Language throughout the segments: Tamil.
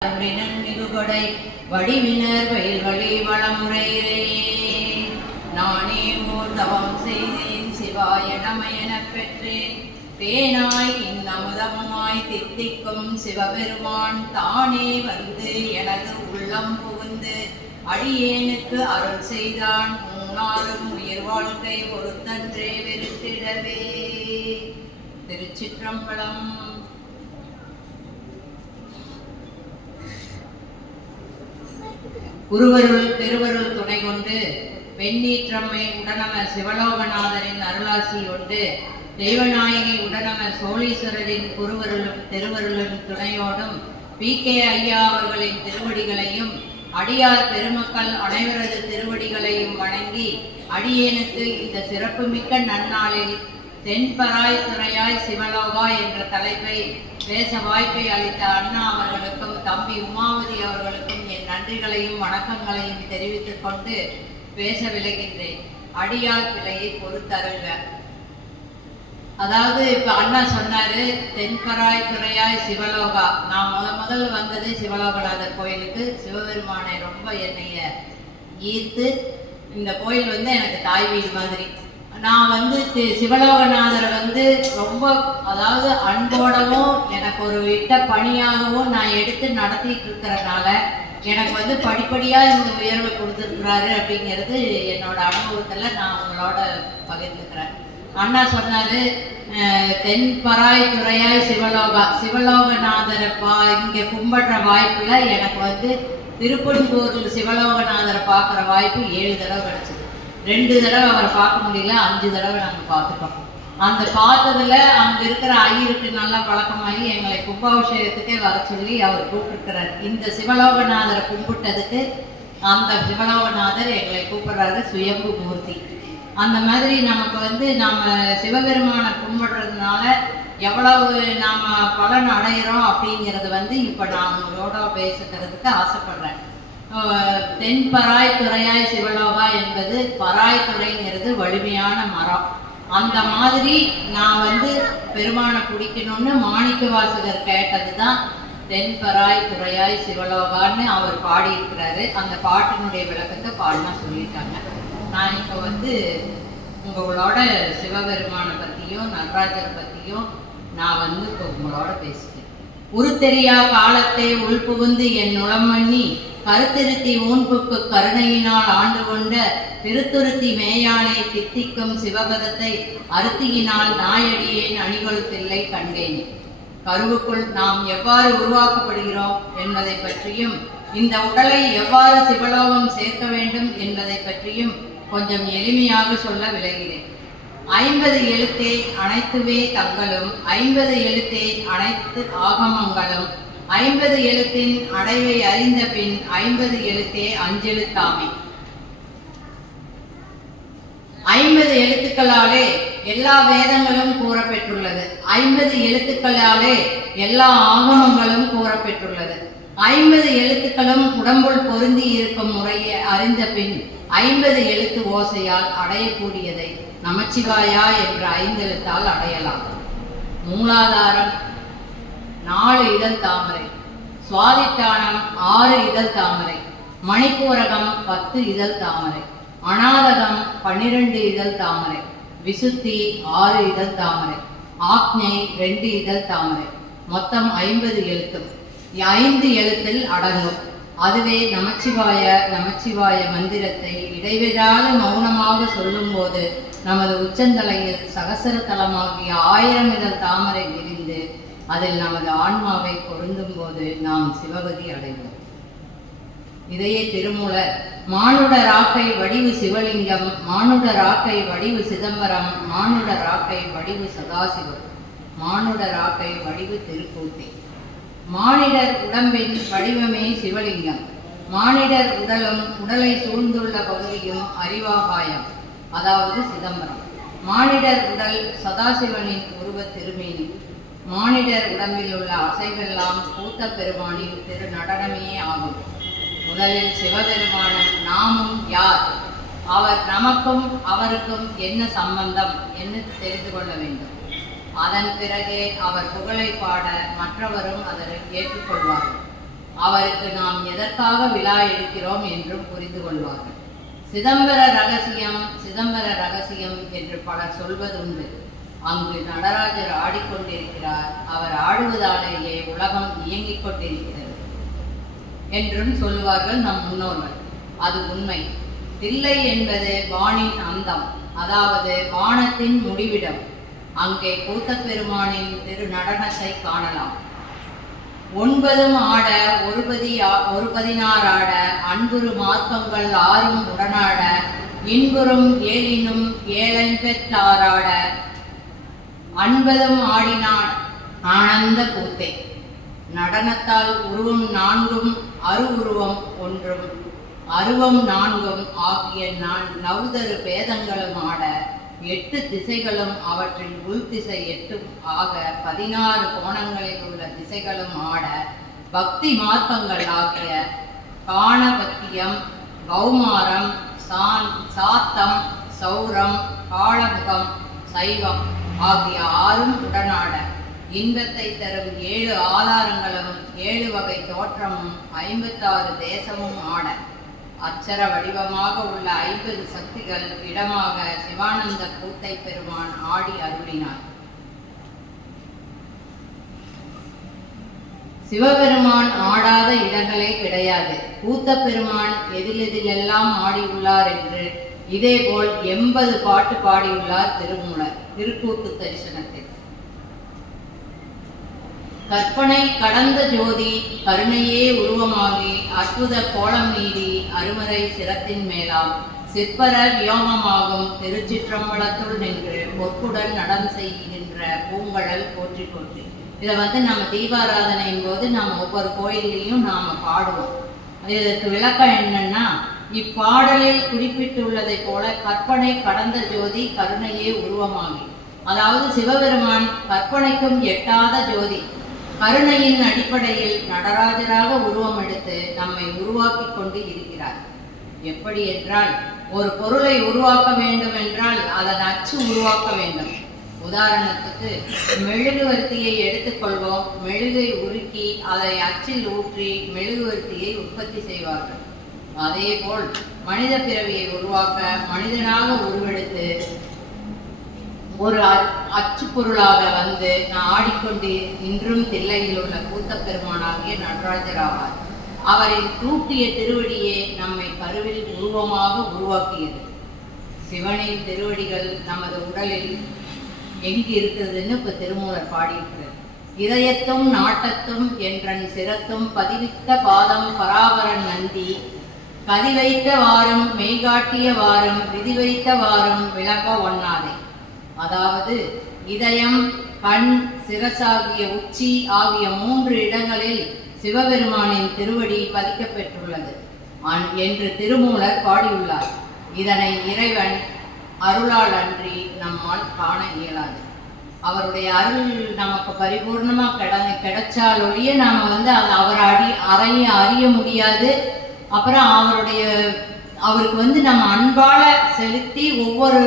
மிகுகொடை வடிவினர் வயல் வழி வளமுறையே நானே ஓர் தவம் செய்தேன் சிவாய நம எனப் பெற்றேன் தேனாய் இன்னமுதமுமாய் தித்திக்கும் சிவபெருமான் தானே வந்து எனது உள்ளம் புகுந்து அடியேனுக்கு அருள் செய்தான் மூணாலும் உயிர் வாழ்க்கை ஒருத்தன்றே வெறுத்திடவே. திருச்சிற்றம்பலம். குருவருள் திருவருள் துணை கொண்டு வெண்ணீற்றம்மை உடனம சிவலோகநாதரின் அருளாசி கொண்டு தெய்வநாயகி உடனம சோழீஸ்வரரின் குருவருளும் திருவருளும் துணையோடும் பி.கே. ஐயா அவர்களின் திருவடிகளையும் அடியார் பெருமக்கள் அனைவரது திருவடிகளையும் வணங்கி அடியேனுக்கு இந்த சிறப்புமிக்க நன்னாளில் தென்பராய் துறையாய் சிவலோகா என்ற தலைப்பை பேச வாய்ப்பை அளித்த அண்ணா அவர்களுக்கும் தம்பி உமாவதி அவர்களுக்கும் என் நன்றிகளையும் வணக்கங்களையும் தெரிவித்துக் கொண்டு பேச விளைகின்றேன். அடியார் பிழையை பொறுத்தருங்க. அதாவது இப்ப அண்ணா சொன்னாரு தென்பராய் துறையாய் சிவலோகா. நான் முதல் வந்தது சிவலோகநாதர் கோயிலுக்கு. சிவபெருமானை ரொம்ப என்னைய ஈர்த்து இந்த கோயில் எனக்கு தாய் வீடு மாதிரி. நான் சிவலோகநாதரை ரொம்ப அதாவது அன்போடவும் எனக்கு ஒரு இட்ட பணியாகவும் நான் எடுத்து நடத்திட்டு இருக்கிறனால எனக்கு படிப்படியா இந்த உயர்வை கொடுத்துருக்கிறாரு அப்படிங்கிறது என்னோட அனுபவத்துல நான் உங்களோட பகிர்ந்துக்கிறேன். அண்ணா சொன்னாரு தென்பராய் துறையாய் சிவலோகா. சிவலோகநாதரை இங்க கும்பிடுற வாய்ப்புல எனக்கு திருப்பன்கூரில் சிவலோகநாதரை பார்க்குற வாய்ப்பு 7 தடவை கிடைச்சது. 2 தடவை அவரை பார்க்க முடியல, 5 தடவை நாங்கள் பார்த்துட்டோம். அந்த பார்த்ததுல அங்க இருக்கிற ஐயருக்கு நல்லா பழக்கமாகி எங்களை கும்பாபிஷேகத்துக்கே வர சொல்லி அவர் கூப்பிட்டுருக்கிறார். இந்த சிவலோகநாதரை கும்பிட்டதுக்கு அந்த சிவலோகநாதர் எங்களை கூப்பிடுறாரு சுயம்பு மூர்த்தி. அந்த மாதிரி நமக்கு நாம சிவபெருமானை கும்பிடுறதுனால எவ்வளவு நாம பலன் அடைகிறோம் அப்படிங்கிறது இப்ப நான் உங்களோட பேசுகிறதுக்கு ஆசைப்படுறேன். தென்பராய் துறையாய் சிவலோகா என்பது பராய் துறைங்கிறது வலிமையான மரம். அந்த மாதிரி நான் பெருமானை பிடிக்கணும்னு மாணிக்க வாசகர் கேட்டதுதான் தென்பராய் துறையாய் சிவலோகான்னு அவர் பாடியிருக்கிறாரு. அந்த பாட்டினுடைய விளக்கத்தை பாடினா சொல்லிட்டாங்க. நான் இப்போ உங்களோட சிவபெருமானை பற்றியும் நடராஜரை பற்றியும் நான் இப்போ உங்களோட பேசுகிறேன். உருத்தெரியா காலத்தை உள்புகுந்து என் நுளம் பண்ணி கருத்திருத்தி ஊன்புக்கு கருணையினால் ஆண்டு கொண்ட திருத்துருத்தி மேயானை தித்திக்கும் சிவபதத்தை அருத்தியினால் நாயடியேன் அணிகொள் தில்லை கண்டேன். கருவுக்குள் நாம் எவ்வாறு உருவாக்கப்படுகிறோம் என்பதை பற்றியும் இந்த உடலை எவ்வாறு சிவலோகம் சேர்க்க வேண்டும் என்பதை பற்றியும் கொஞ்சம் எளிமையாக சொல்ல விளைகிறேன். 50 எழுத்தே அனைத்துவே தங்களும் 50 எழுத்தே அனைத்து ஆகமங்களும் 50 எழுத்தின் அடைவை அறிந்த பின் 50 எழுத்தே அஞ்செழுத்தாமே. 50 எழுத்துக்களாலே எல்லா வேதங்களும் கூறப்பெற்றுள்ளது. 50 எழுத்துக்களாலே எல்லா ஆகமங்களும் கூறப்பெற்றுள்ளது. 50 எழுத்துக்களும் உடம்புள் பொருந்தி இருக்கும் முறையை அறிந்த பின் 50 எழுத்து ஓசையால் அடையக்கூடியதை நமச்சிவாயா என்ற 5 எழுத்தால் அடையலாம். மூலாதாரம் 4 இதழ் தாமரை, சுவாதிட்டானம் 6 இதழ் தாமரை, மணிப்பூரகம் 10 இதழ் தாமரை, அநாதகம் 12 இதழ் தாமரை, விசுத்தி 6 இதழ் தாமரை, ஆக்ஞை 2 இதழ் தாமரை, மொத்தம் 50 எழுத்தும் 5 எழுத்தில் அடங்கும். அதுவே நமச்சிவாய நமச்சிவாய மந்திரத்தை இடைவிடாத மௌனமாக சொல்லும் போது நமது உச்சந்தலையில் சகசர தலமாகிய 1000 இதழ் தாமரை விரிந்து அதில் நமது ஆன்மாவை பொருந்தும் போது நாம் சிவகதி அடைவோம். இதையே திருமூலர் மானுட ராக்கை வடிவு சிவலிங்கம், மானுட ராக்கை வடிவு சிதம்பரம், மானுட ராக்கை வடிவு சதாசிவம், மானுட ராக்கை வடிவு திருக்கூத்தி. மானிடர் உடம்பின் வடிவமே சிவலிங்கம். மானிடர் உடலும் உடலை சூழ்ந்துள்ள பகுதியும் அறிவாகாயம், அதாவது சிதம்பரம். மானிடர் உடல் சதாசிவனின் உருவ திருமேனி. மானிடர் உடம்பில் உள்ள அசைவெல்லாம் கூத்த பெருமானின் திரு நடனமே ஆகும். முதலில் சிவபெருமானும் நாமும் யார், அவர் நமக்கும் அவருக்கும் என்ன சம்பந்தம் என்று தெரிந்து கொள்ள வேண்டும். அதன் பிறகே அவர் புகழை பாட மற்றவரும் அதை ஏற்றுக்கொள்வார்கள். அவருக்கு நாம் எதற்காக விழா எடுக்கிறோம் என்றும் புரிந்து கொள்வார்கள். சிதம்பர ரகசியம் என்று பலர் சொல்வதுண்டு. அங்கு நடராஜர் ஆடிக்கொண்டிருக்கிறார், அவர் ஆடுவதாலேயே உலகம் இயங்கிக் கொண்டிருக்கிறது என்றும் சொல்லுவார்கள் நம் முன்னோர்கள். அது உண்மை. தில்லை என்பது வானின் அந்தம், அதாவது வானத்தின் முடிவிடம். அங்கே கூத்தப்பெருமானின் திரு நடனத்தை காணலாம். 9 ஆட 16 ஆட அன்புறு மார்க்கங்கள் 6 உடனாட இன்புறும் ஏழினும் ஏழம்பெற்றாராட 9 ஆடினான் ஆனந்த கூத்தே. நடனத்தால் உருவம் 4 அருவுருவம் 1 அருவம் 4 ஆகிய நவுதரு பேதங்களும் ஆட 8 திசைகளும் அவற்றில் உள்திசை 8 ஆக 16 கோணங்களில் உள்ள திசைகளும் ஆட பக்தி மார்க்கங்கள் ஆகிய காணபத்தியம், கௌமாரம், சாத்தம், சௌரம், காளமுகம், சைவம் ஆகிய 6 உடனாட இன்பத்தை தரும் 7 ஆதாரங்களும் 7 வகை தோற்றமும் 56 தேசமும் ஆட அச்சர வடிவமாக உள்ள 50 சக்திகள் இடமாக சிவானந்த கூத்தை பெருமான் ஆடி அருளினார். சிவபெருமான் ஆடாத இடங்களே கிடையாது. கூத்த பெருமான் எதிலெல்லாம் ஆடியுள்ளார் என்று இதேபோல் 80 பாட்டு பாடியுள்ளார் திருமூலர் திருக்கூத்து தரிசனத்தில். கற்பனை கடந்த ஜோதி கருணையே உருவமாகி அற்புத கோலம் நீதி அருமறை சிரத்தின் மேலாம் சிற்பர வியோமமாகும் திருச்சிற்றம்பலத்துள் நின்று பொற்குடன் நடம் செய்கின்ற பூங்கழல் போற்றி போற்றி. இதை நம்ம தீபாராதனையின் போது நாம் ஒவ்வொரு கோயிலையும் நாம் பாடுவோம். இதற்கு விளக்கம் என்னன்னா, இப்பாடலில் குறிப்பிட்டுள்ளதை போல கற்பனை கடந்த ஜோதி கருணையே உருவமாகி, அதாவது சிவபெருமான் கற்பனைக்கும் எட்டாத ஜோதி கருணையின் அடிப்படையில் நடராஜராக உருவம் எடுத்து நம்மை உருவாக்கி கொண்டு இருக்கிறார். எப்படி என்றால், ஒரு பொருளை உருவாக்க வேண்டும் என்றால் அதன் அச்சு உருவாக்க வேண்டும். உதாரணத்துக்கு மெழுகுவர்த்தியை எடுத்துக்கொள்வோம். மெழுகை உருக்கி அதை அச்சில் ஊற்றி மெழுகுவர்த்தியை உற்பத்தி செய்வார்கள். அதேபோல் மனித பிறவியை உருவாக்க மனிதனாக உருவெடுத்து ஒரு அச்சு பொருளாக வந்து ஆடிக்கொண்டு இன்றும் தில்லையில் உள்ள கூத்தப்பெருமானாகிய நடராஜர் ஆவார். அவரின் தூக்கிய திருவடியே நம்மை கருவில் உருவமாக உருவாக்கியது. சிவனின் திருவடிகள் நமது உடலில் எங்கு இருக்கிறதுன்னு இப்ப திருமூலர் பாடியிருக்கிறார். இதயத்தும் நாட்டத்தும் என்றன் சிரத்தும் பதிவித்த பாதம் பராபரன் நந்தி கதி வைத்த வாரம் மெய்காட்டிய வாரம் விதி வைத்த வாரம் விளக்க ஒண்ணாதே. அதாவது இதயம், கண், சிரசாகிய உச்சி ஆகிய 3 இடங்களில் சிவபெருமானின் திருவடி பதிக்கப்பெற்றுள்ளது என்று திருமூலர் பாடியுள்ளார். இதனை இறைவன் அருளால் அன்றி நம்மால் காண இயலாது. அவருடைய அருள் நமக்கு பரிபூர்ணமா கிடைச்சாலொழிய நாம அவர் அறிய முடியாது. அப்புறம் அவருக்கு நம்ம அன்பால செலுத்தி ஒவ்வொரு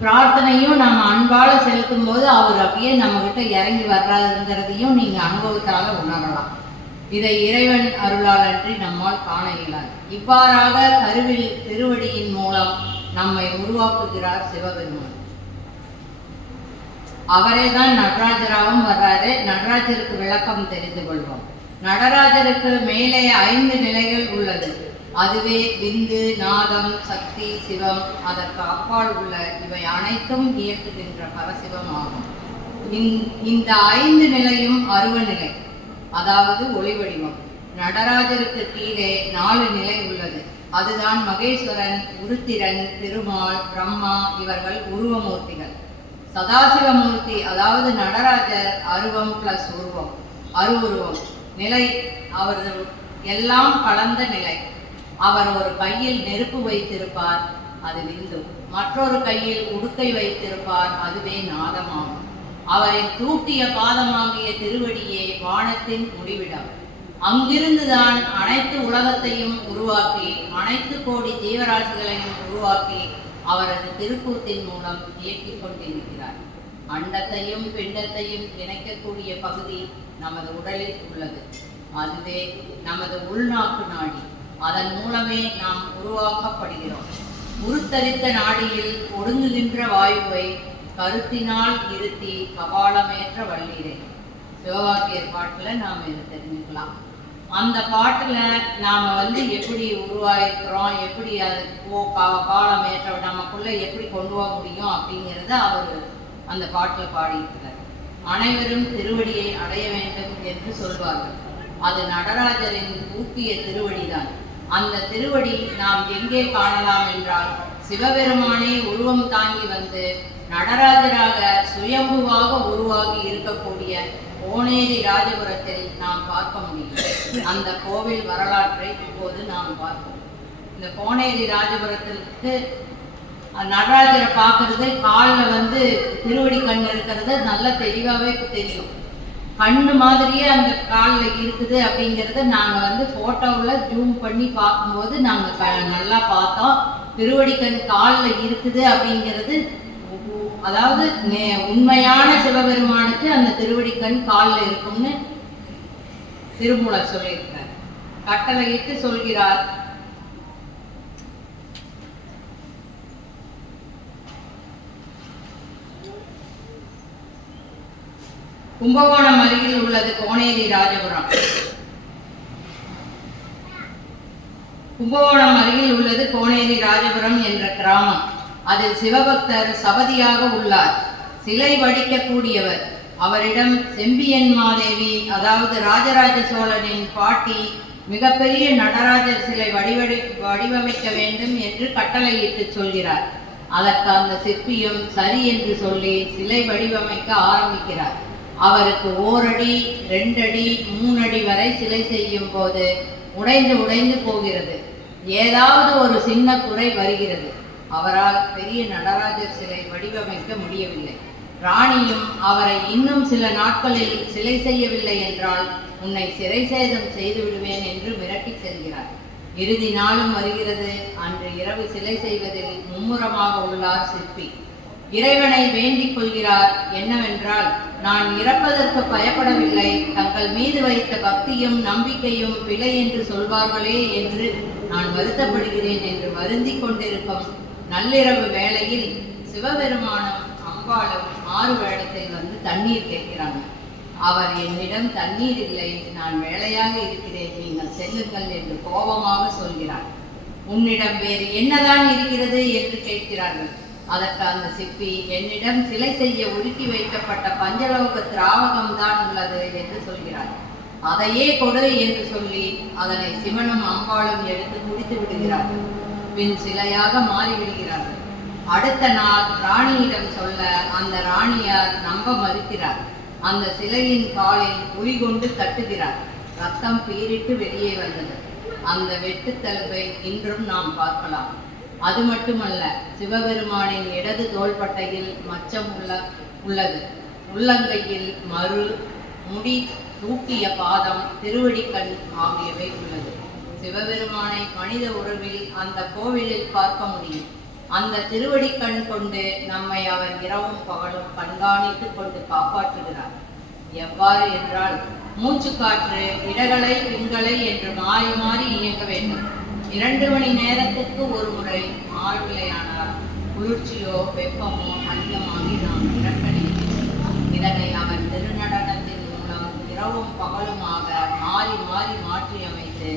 பிரார்த்தனையும் நம்ம அன்பால செலுத்தும் போது அவர் அப்படியே நம்ம கிட்ட இறங்கி வர்றாருங்கிறதையும் நீங்க அனுபவத்தால உணரலாம். இதை இறைவன் அருளால் அன்றி நம்மால் காண இயலாது. இவ்வாறாக கருவில் திருவடியின் மூலம் நம்மை உருவாக்குகிறார் சிவபெருமான். அவரே தான் நடராஜராகவும் வர்றாரு. நடராஜருக்கு விளக்கம் தெரிந்து கொள்வோம். நடராஜருக்கு மேலே 5 நிலைகள் உள்ளது. அதுவே விந்து, நாதம், சக்தி, சிவம். அதற்கு அப்பால் உள்ள இவை அனைத்தும் இயக்குகின்ற பரசிவம் ஆகும். இந்த 5 நிலையும் அருவ நிலை, அதாவது ஒளி வடிவம். நடராஜருக்கு கீழே 4 நிலை உள்ளது. அதுதான் மகேஸ்வரன், உருத்திரன், திருமால், பிரம்மா இவர்கள் உருவமூர்த்திகள். சதாசிவமூர்த்தி அதாவது நடராஜர் அருவம் பிளஸ் உருவம், அருவுருவம் நிலை. அவரது எல்லாம் கலந்த நிலை. அவர் ஒரு கையில் நெருப்பு வைத்திருப்பார், அது விந்து. மற்றொரு கையில் உடுக்கை வைத்திருப்பார், அதுவே நாதமாகும். அவரை தூக்கிய பாதமாகிய திருவடியே வானத்தின் முடிவிடம். அங்கிருந்துதான் அனைத்து உலகத்தையும் உருவாக்கி அனைத்து கோடி ஜீவராசிகளையும் உருவாக்கி அவரது திருக்கூத்தின் மூலம் இயக்கிக் கொண்டிருக்கிறார். அண்டத்தையும் பிண்டத்தையும் இணைக்கக்கூடிய பகுதி நமது உடலில் உள்ளது. அதுவே நமது உள்நாக்கு நாடி. அதன் மூலமே நாம் உருவாக்கப்படுகிறோம். உருத்தரித்த நாடியில் ஒடுங்குகின்ற வாயுவை கருத்தினால் இருத்தி கபாலமேற்ற வள்ளீரை. சிவவாக்கியர் பாட்டில் நாம் இதை தெரிஞ்சுக்கலாம். அந்த பாட்டில் நாம் எப்படி உருவாயிருக்கிறோம், எப்படி அது கபாலமேற்ற நமக்குள்ளே எப்படி கொண்டு போக முடியும் அப்படிங்கிறத அவர் அந்த பாட்டில் பாடியிருக்கிறார். அனைவரும் திருவடியை அடைய வேண்டும் என்று சொல்வார்கள். அது நடராஜரின் ஊக்கிய திருவடிதான். அந்த திருவடி நாம் எங்கே காணலாம் என்றால், சிவபெருமானே உருவம் தாங்கி வந்து நடராஜராக சுயம்புவாக உருவாகி இருக்கக்கூடிய கோனேரி ராஜபுரத்தில் நாம் பார்க்க முடியும். அந்த கோவில் வரலாற்றை இப்போது நாம் பார்ப்போம். இந்த கோனேரி ராஜபுரத்திற்கு நடராஜரை பார்க்கறது, காலில் திருவடி கண் இருக்கிறது நல்ல தெளிவாகவே தெரியும். கண்ணு மாதிரியே அந்த காலில் இருக்குது அப்படிங்கிறத நாங்கள் ஃபோட்டோவில் ஜூம் பண்ணி பார்க்கும்போது நாங்கள் நல்லா பார்த்தோம். திருவடி கண் காலில் இருக்குது அப்படிங்கிறது, அதாவது உண்மையான சிவபெருமானுக்கு அந்த திருவடி கண் காலில் இருக்கும்னு திருமூலர் சொல்லியிருக்கிறார். கட்டளையிட்டு சொல்கிறார். கும்பகோணம் அருகில் உள்ளது கோனேரி ராஜபுரம். கும்பகோணம் அருகில் உள்ளது கோனேரி ராஜபுரம் என்ற கிராமம். அதில் சிவபக்தர் சபதியாக உள்ளார். சிலை வடிக்கக்கூடியவர். அவரிடம் செம்பியன்மாதேவி, அதாவது ராஜராஜ சோழனின் பாட்டி, மிகப்பெரிய நடராஜர் சிலை வடிவமைக்க வேண்டும் என்று கட்டளையிட்டு சொல்கிறார். அதற்கு அந்த சிற்பியும் சரி என்று சொல்லி சிலை வடிவமைக்க ஆரம்பிக்கிறார். அவருக்கு 1 அடி 2 அடி 3 அடி வரை சிலை செய்யும் போது உடைந்து போகிறது. ஏதாவது ஒரு சின்ன குறை வருகிறது. அவரால் பெரிய நடராஜர் சிலை வடிவமைக்க முடியவில்லை. ராணியும் அவரை இன்னும் சில நாட்களில் சிலை செய்யவில்லை என்றால் உன்னை சிறை சேதம் செய்து விடுவேன் என்று மிரட்டி செல்கிறார். இறுதி நாளும் வருகிறது. அன்று இரவு சிலை செய்வதில் மும்முரமாக உள்ளார் சிற்பி. இறைவனை வேண்டிக் கொள்கிறார். என்னவென்றால், நான் இறப்பதற்கு பயப்படவில்லை, தங்கள் மீது வைத்த பக்தியும் நம்பிக்கையும் பிழை என்று சொல்வார்களே என்று நான் வருத்தப்படுகிறேன் என்று வருந்தி கொண்டிருக்கும் நள்ளிரவு வேளையில் சிவபெருமானும் அம்பாளும் 6 வேடத்தில் தண்ணீர் கேட்கிறாங்க. அவர் என்னிடம் தண்ணீர் இல்லை, நான் வேலையாக இருக்கிறேன், நீங்கள் செல்லுங்கள் என்று கோபமாக சொல்கிறார். உன்னிடம் வேறு என்னதான் இருக்கிறது என்று கேட்கிறார்கள். அதற்கு அந்த சிற்பி, என்னிடம் சிலை செய்ய உருக்கி வைக்கப்பட்ட பஞ்சலோக திராவகம் தான் உள்ளது என்று சொல்கிறார். அதையே கொடு என்று சொல்லி அதனை சிவனும் அம்பாளும் எடுத்து குடித்து விடுகிறார்கள். பின் சிலையாக மாறிவிடுகிறார்கள். அடுத்த நாள் ராணியிடம் சொல்ல அந்த ராணியார் நம்ப மறுக்கிறார். அந்த சிலையின் காலில் புலி கொண்டு தட்டுகிறார். ரத்தம் பீரிட்டு வெளியே வந்தது. அந்த வெட்டுத்தழும்பை இன்றும் நாம் பார்க்கலாம். அது மட்டுமல்ல, சிவபெருமானின் இடது தோள்பட்டையில் மச்சம் உள்ளது. உள்ளங்கையில் மறு, முடி தூக்கிய பாதம், திருவடிக்கண் ஆகியவை உள்ளது. சிவபெருமானை மனித உறவில் அந்த கோவிலில் பார்க்க முடியும். அந்த திருவடிக்கண் கொண்டு நம்மை அவர் இரவும் பகலும் கண்காணித்து கொண்டு காப்பாற்றுகிறார். எவ்வாறு என்றால், மூச்சுக்காற்று இடகலை பின்களை என்று மாறி மாறி இயங்க வேண்டும். 2 மணி நேரத்துக்கு ஒரு முறை மாறவில்லையானால் குளிர்ச்சியோ வெப்பமோ அதிகமாகி நாம் இறக்கணிக்கிறோம். இதனை அவர் திருநடனத்தின் மூலம் இரவும் பகலுமாக மாறி மாறி மாற்றி அமைத்து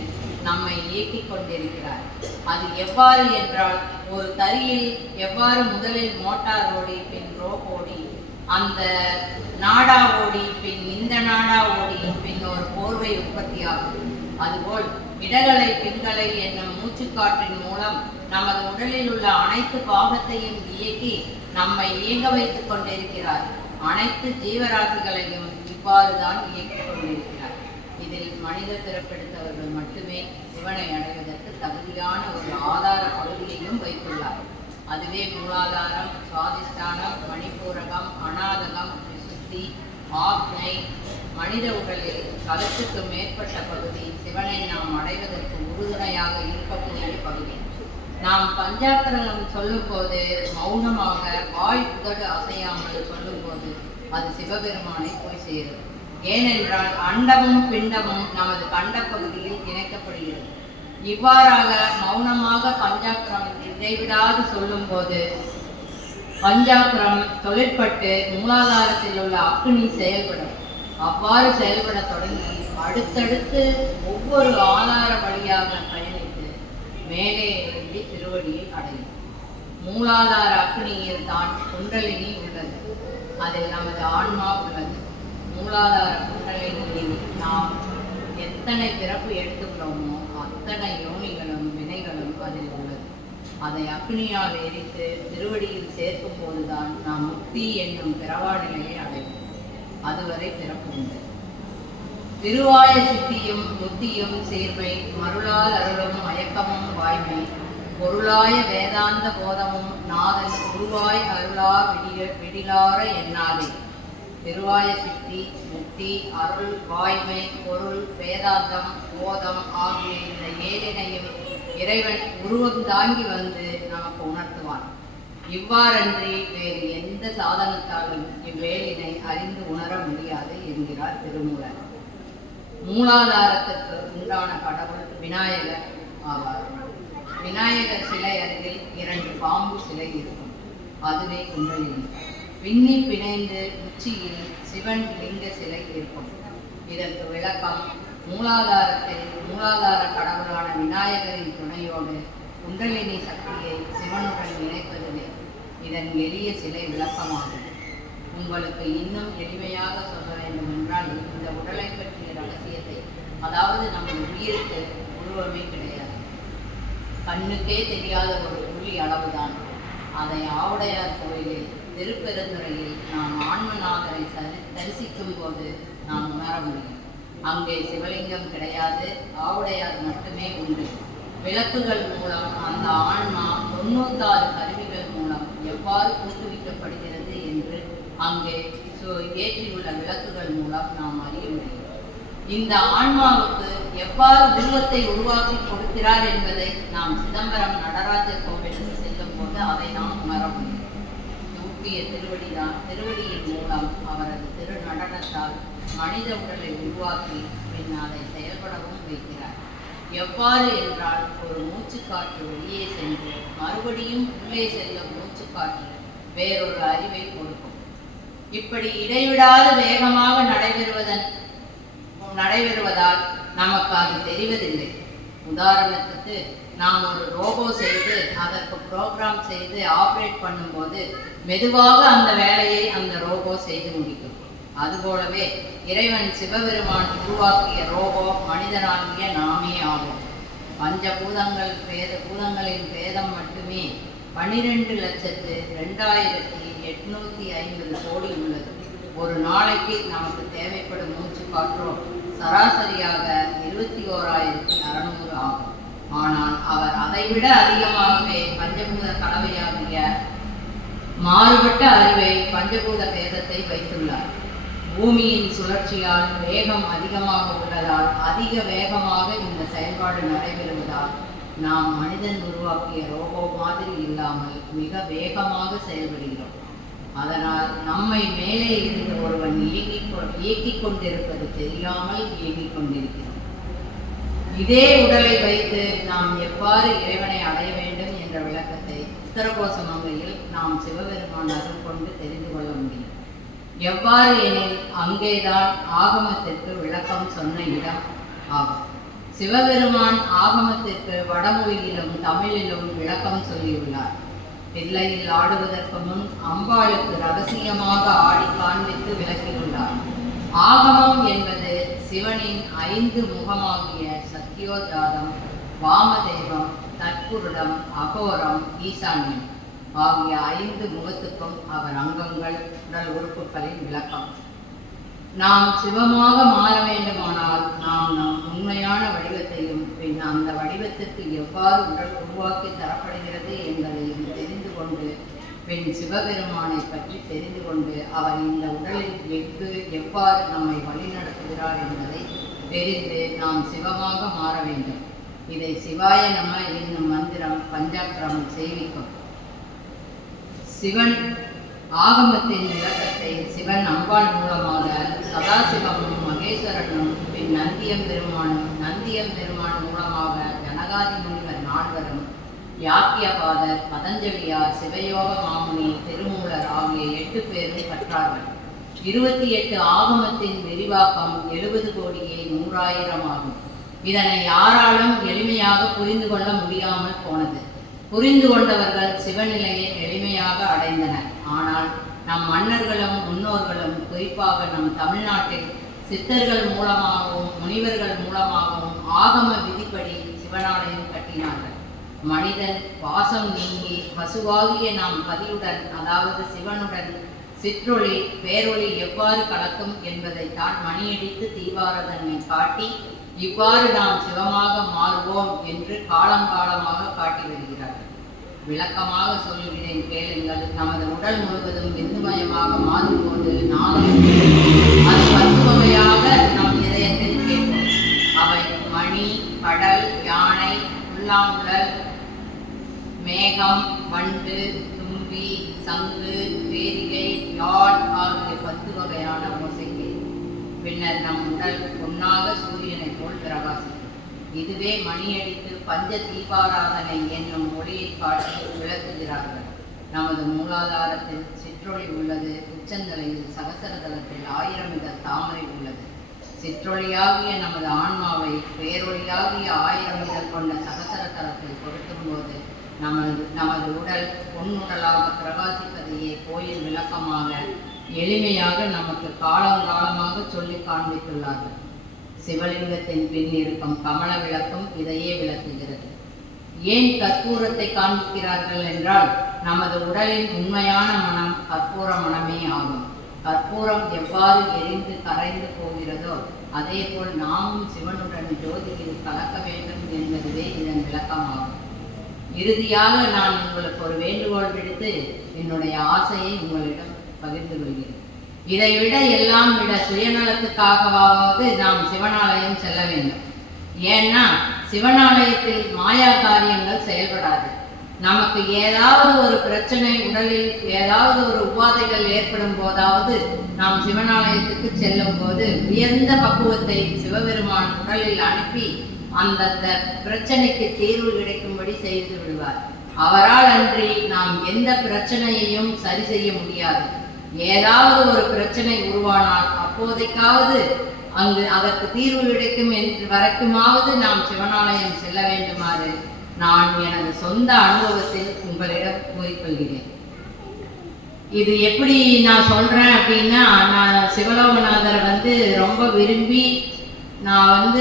நம்மை இயக்கிக் கொண்டிருக்கிறார். அது எவ்வாறு என்றால், ஒரு தறியில் எவ்வாறு முதலில் மோட்டார் ஓடி, பின் ரோப் ஓடி, அந்த நாடா ஓடி, பின் இந்த நாடா ஓடி, பின் ஒரு போர்வை உற்பத்தியாகும். அதுபோல் இடகலை பின்களை என்னும் மூச்சுக்காற்றின் மூலம் நமது உடலில் உள்ள அனைத்து பாகத்தையும் இயக்கி நம்மை இயங்க வைத்துக் கொண்டிருக்கிறார். அனைத்து ஜீவராசிகளையும் இவ்வாறுதான் இயக்கிக் கொண்டிருக்கிறார். இதில் மனித பிறப்பெடுத்தவர்கள் மட்டுமே சிவனை அடைவதற்கு தகுதியான ஒரு ஆதார பகுதியையும் வைத்துள்ளார். அதுவே மூலாதாரம், சுவாதிஷ்டானம், மணிப்பூரகம், அநாதகம், விசுத்தி, ஆக்ஞை. மனித உடலில் கழுத்துக்கு மேற்பட்ட பகுதி சிவனை நாம் அடைவதற்கு உறுதுணையாக இருக்கக்கூடிய பகுதி. நாம் பஞ்சாக்கரம் சொல்லும் போது மௌனமாக வாய் உதடு அசையாமல் சொல்லும் போது அது சிவபெருமானை போய் சேரும். ஏனென்றால் அண்டமும் பிண்டமும் நமது கண்ட பகுதியில் இணைக்கப்படுகிறது. இவ்வாறாக மௌனமாக பஞ்சாக்கிரம் இடைவிடாது சொல்லும் போது பஞ்சாக்கிரம் தொழிற்பட்டு மூலாதாரத்தில் உள்ள அக்னி செயல்படும். அவ்வாறு செயல்பட தொடங்கி அடுத்தடுத்து ஒவ்வொரு ஆதார வழியாக பயணித்து மேலே ஏறி திருவடியில் அடையும். மூலாதார அக்னியில் தான் குண்டலினி உள்ளது. அதில் நமது ஆன்மா உள்ளது. மூலாதார குண்டலினியில் நாம் எத்தனை பிறப்பு எடுத்துள்ளோமோ அத்தனை யோனிகளும் வினைகளும் அதில் உள்ளது. அதை அக்னியால் எரித்து திருவடியில் சேர்க்கும் போதுதான் நாம் முக்தி என்னும் பிறவா நிலையை அடைவோம். அதுவரை பிறப்பு உண்டு. திருவாய சித்தியும் முத்தியும் சேர்வை, மருளால் அருளும் மயக்கமும் வாய்மை, பொருளாய வேதாந்த போதமும் நாதன் குருவாய் அருளா விடிலார எண்ணாதே. திருவாய சித்தி, முக்தி, அருள், வாய்மை, பொருள், வேதாந்தம், போதம் ஆகிய இந்த ஏழினையும் இறைவன் உருவம் தாங்கி வந்து நமக்கு உணர்த்துவான். இவ்வாறன்றி வேறு எந்த சாதனத்தாலும் இவ்வேளினை அறிந்து உணர முடியாது என்கிறார் திருமூலர். மூலாதாரத்திற்கு உண்டான கடவுள் விநாயகர் ஆவார். விநாயகர் சிலை அருகில் 2 பாம்பு சிலை இருக்கும். அதுவே குண்டலினி. விண்ணி பிணைந்து உச்சியில் சிவன் லிங்க சிலை இருக்கும். இதற்கு விளக்கம் மூலாதாரத்தில் மூலாதார கடவுளான விநாயகரின் துணையோடு குண்டலினி சக்தியை சிவனுடன் இணைப்பதுவே இதன் எளிய சிலை விளக்கமாகும். உங்களுக்கு இன்னும் எளிமையாக சொல்ல வேண்டும் என்றால், இந்த உடலை பற்றிய ரகசியத்தை, அதாவது நமது உயிருக்கு உருவமே கிடையாது, கண்ணுக்கே தெரியாத ஒரு புள்ளி அளவுதான். அதை ஆவுடையார் கோயிலில் திருப்பெருந்துறையில் நாம் ஆன்மநாதரை தரிசிக்கும் போது நாம் உணர முடியும். அங்கே சிவலிங்கம் கிடையாது, ஆவுடையார் மட்டுமே உண்டு. விளக்குகள் மூலம் அந்த ஆன்மா 96 கருவிகள் மூலம் எவ்வாறு ஊக்குவிக்கப்படுகிறது என்று அங்கே ஏற்றியுள்ள விளக்குகள் மூலம் நாம் அறிய முடியும். இந்த ஆன்மாவுக்கு எவ்வாறு உருவத்தை உருவாக்கி கொடுக்கிறார் என்பதை நாம் சிதம்பரம் நடராஜர் கோவிலுக்கு செல்லும் போது அதை நாம் உணர முடியும். தூக்கிய திருவடிதான். திருவடியின் மூலம் அவரது திரு நடனத்தால் மனித உடலை உருவாக்கி பின் அதை செயல்படவும் வைக்கிறார். எவ்வாறு என்றால், ஒரு மூச்சுக்காற்று வெளியே சென்று மறுபடியும் உள்ளே செல்லும் மூச்சுக்காற்று வேறொரு அறிவை கொடுக்கும். இப்படி இடைவிடாது வேகமாக நடைபெறுவதால் நமக்கு அது தெரிவதில்லை. உதாரணத்துக்கு, நாம் ஒரு ரோபோ செய்து அதற்கு ப்ரோக்ராம் செய்து ஆப்ரேட் பண்ணும்போது மெதுவாக அந்த வேலையை அந்த ரோபோ செய்து முடிக்கும். அதுபோலவே இறைவன் சிவபெருமான் உருவாக்கிய ரோபோ மனிதனாகிய நாமே ஆகும். பூதங்களின் பேதம் மட்டுமே 12,02,850 கோடி உள்ளது. ஒரு நாளைக்கு நமக்கு தேவைப்படும் மூச்சு காற்றோ சராசரியாக 21,600 ஆகும். ஆனால் அவர் அதைவிட அதிகமாகவே பஞ்சபூத கலவையாகிய மாறுபட்ட அறிவை, பஞ்சபூத பேதத்தை வைத்துள்ளார். பூமியின் சுழற்சியால் வேகம் அதிகமாக உள்ளதால் அதிக வேகமாக இந்த செயல்பாடு நடைபெறுவதால் நாம் மனிதன் உருவாக்கிய ரோபோ மாதிரி இல்லாமல் மிக வேகமாக செயல்படுகிறோம். அதனால் நம்மை மேலே இருந்து ஒருவன் இயக்கிக் கொண்டிருப்பது தெரியாமல் இயங்கிக் கொண்டிருக்கிறோம். இதே உடலை வைத்து நாம் எவ்வாறு இறைவனை அடைய வேண்டும் என்ற விளக்கத்தை உத்தரகோச மங்கையில் நாம் சிவபெருமான் அருள் கொண்டு தெரிந்து கொள்ள முடியும். எவ்வாறு எனில், அங்கேதான் ஆகமத்திற்கு விளக்கம் சொன்ன இடம் ஆகும். சிவபெருமான் ஆகமத்திற்கு வடமொழியிலும் தமிழிலும் விளக்கம் சொல்லியுள்ளார். பிள்ளையில் ஆடுவதற்கு முன் அம்பாளுக்கு ரகசியமாக ஆடி காண்பித்து விளக்கியுள்ளார். ஆகமம் என்பது சிவனின் 5 முகமாகிய சத்யோஜாதம், வாமதேவம், தற்புருடம், அகோரம், ஈசான்யம் ஆகிய 5 முகத்துக்கும் அவர் அங்கங்கள், உடல் உறுப்புகளின் விளக்கம். நாம் சிவமாக மாற வேண்டுமானால் நாம் நம் உண்மையான வடிவத்தையும் பின் அந்த வடிவத்திற்கு எவ்வாறு உடல் உருவாக்கி தரப்படுகிறது என்பதையும் தெரிந்து கொண்டு பின் சிவபெருமானை பற்றி தெரிந்து கொண்டு அவர் இந்த உடலில் எவ்வாறு நம்மை வழிநடத்துகிறார் என்பதை தெரிந்து நாம் சிவமாக மாற வேண்டும். இதை சிவாய நம என்னும் மந்திரம் பஞ்சாக்கிரமம் செய்விக்கும். சிவன் ஆகமத்தின் விளக்கத்தை சிவன் அம்பாள் மூலமாக சதாசிவமும் மகேஸ்வரனும் பின் நந்தியம் பெருமான் மூலமாக ஜனகாதி முனிவர் நால்வரும் யாக்கியபாதர் பதஞ்சலியார் சிவயோக மாமுனி திருமூலர் ஆகிய 8 பேரும் கற்றார்கள். 28 ஆகமத்தின் விரிவாக்கம் 70 கோடியே 100,000 ஆகும். இதனை யாராலும் எளிமையாக புரிந்து கொள்ள முடியாமல் போனது. புரிந்து கொண்டவர்கள் சிவநிலையை எளிமையாக அடைந்தனர். ஆனால் நம் மன்னர்களும் முன்னோர்களும், குறிப்பாக நம் தமிழ்நாட்டில் சித்தர்கள் மூலமாகவும் முனிவர்கள் மூலமாகவும் ஆகம விதிப்படி சிவனாலயம் கட்டினார்கள். மனிதன் பாசம் நீங்கி பசுவாகிய நாம் பதியுடன், அதாவது சிவனுடன் சிற்றொளி பேரொளி எவ்வாறு கலக்கும் என்பதைத்தான் மணியடித்து தீபாரதனை காட்டி இவ்வாறு நாம் சிவமாக மாறுவோம் என்று காலங்காலமாக காட்டி வருகிறார்கள். விளக்கமாக சொல்லுகிறேன், கேளுங்கள். நமது உடல் முழுவதும் விந்துமயமாக மாறும்போது நாகம் அது 10 வகையாக நம் இதயத்தில் கேட்கும். அவை மணி, கடல், யானை, புல்லாங்குழல், மேகம், வண்டு, தும்பி, சங்கு, பேரிகை, யாழ் ஆகிய 10 வகையான ஓசைகள். பின்னர் நம் உடல் பொன்னாக சூரியனை போல் பிரகாசிக்கும். இதுவே மணியடித்து பஞ்ச தீபாராதனை என்னும் ஒளியை காட்டி விளக்குகிறார்கள். நமது மூலாதாரத்தில் சிற்றொளி உள்ளது. உச்சந்தலையில் சகசரதலத்தில் 1000 இதழ் தாமரை உள்ளது. சிற்றொளியாகிய நமது ஆன்மாவை பேரொளியாகிய 1000 இதழ் கொண்ட சகசரதலத்தில் பொருத்தும் போது நமது உடல் பொன்னுடலாக பிரகாசிப்பதையே கோயில் விளக்கமாக எளிமையாக நமக்கு காலங்காலமாக சொல்லி காண்பித்துள்ளார்கள். சிவலிங்கத்தின் பின் இருக்கும் கமல விளக்கம் இதையே விளக்குகிறது. ஏன் கற்பூரத்தை காண்பிக்கிறார்கள் என்றால், நமது உடலின் உண்மையான மனம் கற்பூர மனமே ஆகும். கற்பூரம் எவ்வாறு எரிந்து கரைந்து போகிறதோ அதே போல் நாமும் சிவனுடன் ஜோதியில் கலக்க வேண்டும் என்பதுவே இதன் விளக்கமாகும். இறுதியாக நான் உங்களுக்கு ஒரு வேண்டுகோள் விடுத்து என்னுடைய ஆசையை உங்களிடம் பகிர்ந்து கொள்கிறேன். இதைவிட எல்லாம் விட சுயநலத்துக்காகவாவது நாம் சிவனாலயம் செல்ல வேண்டும். ஏன்னா சிவனாலயத்தில் மாயா காரியங்கள் செயல்படாது. நமக்கு ஏதாவது ஒரு பிரச்சனை, உடலில் ஏதாவது ஒரு உபாதைகள் ஏற்படும் போதாவது நாம் சிவனாலயத்துக்கு செல்லும் போது உயர்ந்த பக்குவத்தை சிவபெருமான் உடலில் அனுப்பி அந்த பிரச்சனைக்கு தீர்வு கிடைக்கும்படி செய்து விடுவார். அவரால் அன்றி நாம் எந்த பிரச்சனையையும் சரி செய்ய முடியாது. ஏதாவது ஒரு பிரச்சனை உருவானால் அப்போதைக்காவது அதற்கு தீர்வு கிடைக்கும் என்று வரைக்குமாவது நாம் சிவனாலயம் செல்ல வேண்டுமாறு நான் எனது சொந்த அனுபவத்தில் உங்களிடம் கூறிக்கொள்கிறேன். இது எப்படி நான் சொல்றேன் அப்படின்னா, நான் சிவலோகநாதரை ரொம்ப விரும்பி நான்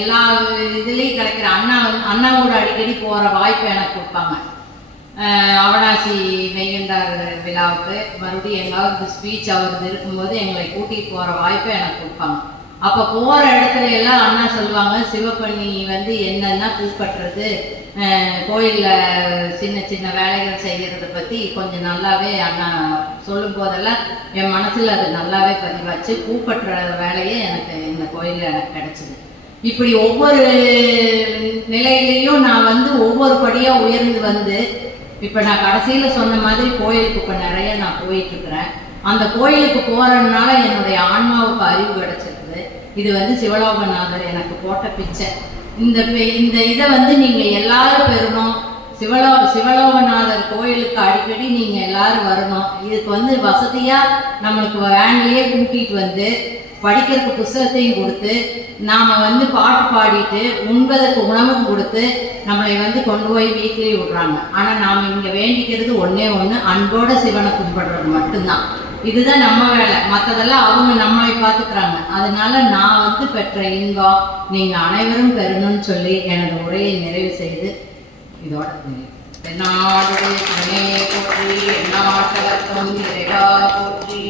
எல்லா இதுலேயும் கிடைக்கிற அண்ணாவோட அடிக்கடி போகிற வாய்ப்பு எனக்கு கொடுப்பாங்க. அவனாசி மெய்கண்டார் விழாவுக்கு மறுபடியும் எங்காவது ஸ்பீச் அவரது இருக்கும்போது எங்களை கூட்டிகிட்டு போகிற வாய்ப்பை எனக்கு கொடுப்பாங்க. அப்போ போகிற இடத்துல எல்லாம் அண்ணா சொல்லுவாங்க, சிவப்பண்ணி என்னென்னா பூக்கட்டுறது, கோயிலில் சின்ன சின்ன வேலைகள் செய்கிறத பற்றி கொஞ்சம் நல்லாவே அண்ணா சொல்லும் போதெல்லாம் என் மனசில் அது நல்லாவே பதிவாச்சு. பூக்கட்டுற வேலையே எனக்கு இந்த கோயிலில் எனக்கு கிடைச்சிது. இப்படி ஒவ்வொரு நிலையிலையும் நான் ஒவ்வொரு படியாக உயர்ந்து இப்போ நான் கடைசியில் சொன்ன மாதிரி கோயிலுக்கு இப்போ நிறைய நான் போயிட்டுருக்கிறேன். அந்த கோயிலுக்கு போகிறதுனால என்னுடைய ஆன்மாவுக்கு அறிவு கிடச்சிருக்குது. இது சிவலோகநாதர் எனக்கு போட்ட பிச்சை. இந்த இதை நீங்கள் எல்லாரும் பெறணும். சிவலோகநாதர் கோயிலுக்கு அடிக்கடி நீங்கள் எல்லாரும் வரணும். இதுக்கு வசதியாக நம்மளுக்கு வேன்லேயே கூட்டிகிட்டு படிக்கிறதுக்கு புத்தகத்தையும் கொடுத்து நாம் பாட்டு பாடிட்டு உண்பதற்கு உணவும் கொடுத்து நம்மளை கொண்டு போய் வீட்டிலேயே விடுறாங்க. ஆனால் நாம் இங்கே வேண்டிக்கிறது ஒன்றே ஒன்று, அன்போட சிவனை கும்பிடுறது மட்டும்தான். இதுதான் நம்ம வேலை. மற்றதெல்லாம் அவங்க நம்மளை பார்த்துக்கிறாங்க. அதனால நான் பெற்ற இன்பம் நீங்கள் அனைவரும் பெறணும்னு சொல்லி எனது உரையை நிறைவு செய்து இதோட தென்னாடுடைய துணையை போற்றி, எந்நாட்டவர்க்கும் இறைவா போற்றி.